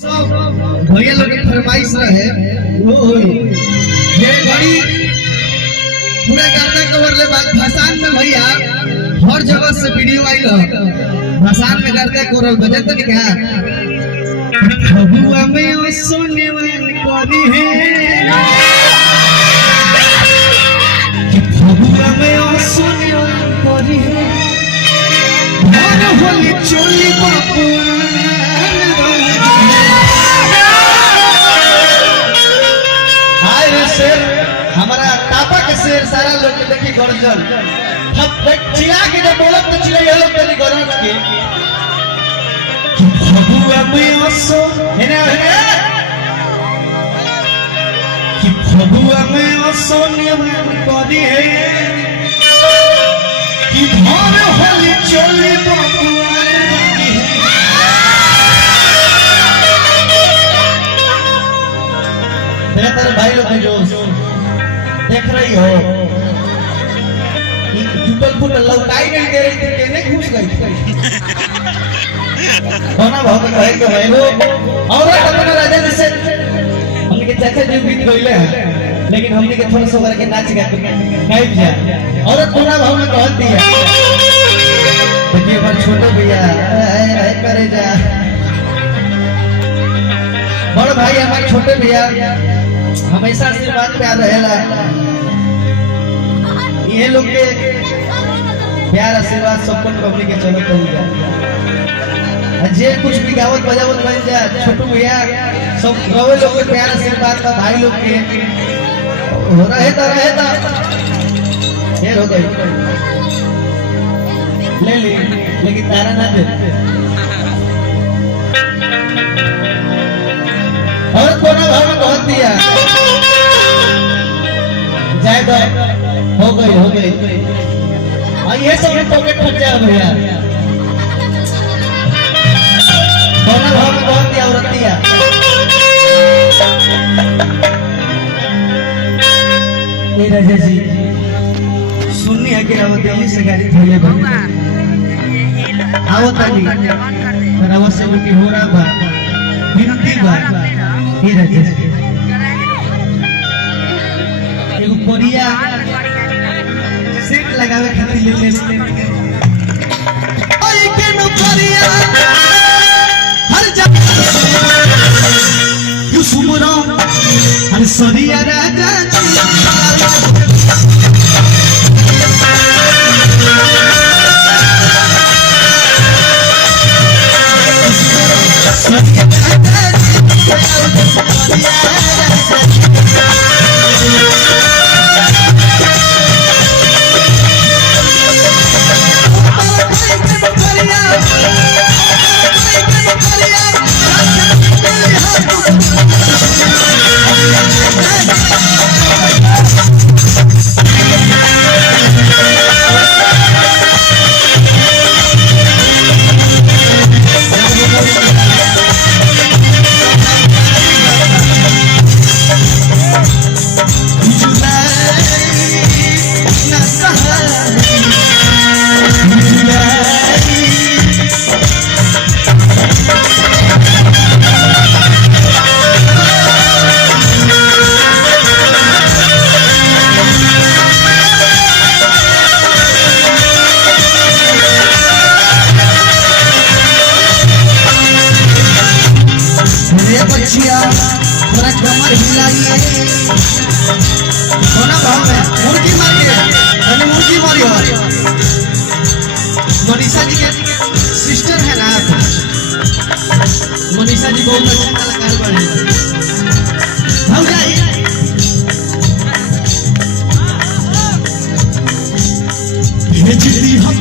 भैया लोग की फरमाइश रहे वो हुई ये बड़ी पूरा गाना कवर ले बात भाषण में भैया हर जगह से वीडियो आई रहा भाषण में करते कोरल बजे तो क्या फगुआ में वो सोने वाली करी है कि फगुआ में वो सोने वाली करी है और होली चोली बापू हमारा तापा के शेर सारा लोग देखी गर्जन चिल्ला के जब बोलत तो चिल्ला लोग तेरी गरज के फगुआ में ओसो हेने कि फगुआ में ओसो नियम करी है कि भर होली चोली बबुआ तेरे भाई लोग जो देख रही हो टूटल फूटल लौटाई नहीं दे रही थी कहने घुस गई होना बहुत कहे कि भाई वो औरत अपने राजा जैसे हमने के चाचा जी भी गईले हैं लेकिन हमने के थोड़ा सा करके नाच गा गाइब जा औरत थोड़ा भाव में कहत दिया देखिए पर छोटे भैया आए करे जा बड़ भाई हमारे छोटे भैया हमेशा आशीर्वाद प्यार रहेला ये लोग के प्यार आशीर्वाद सब कुछ पब्लिक के चलो करेगा जे कुछ भी गावत बजावत बन जा छोटू भैया सब गवे लोग के प्यार आशीर्वाद का भाई लोग के हो रहे था ये हो गई ले ले लेकिन तारा ना दे और कोना भाव में बहुत दिया जाए दो हो गई और ये सब पॉकेट फट जाए भैया कोना भाव में बहुत दिया औरत दिया ये राजा जी सुननी है कि आवत दिल्ली से गाड़ी धोले भैया आवत नहीं रवा से लुकी हो रहा बा विनती बा ये राजा जी एगो कोरिया सेट लगावे खातिर ले ओए के नो कोरिया हर जगह यू सुमरो हर सरिया राजा थोड़ा कमर हिलाइए कोना भाव में मुर्गी मारिए अरे मुर्गी मारियो मनीषा जी के सिस्टर है ना मनीषा जी बहुत अच्छा कलाकार बने भाव जाइए भेज दी हम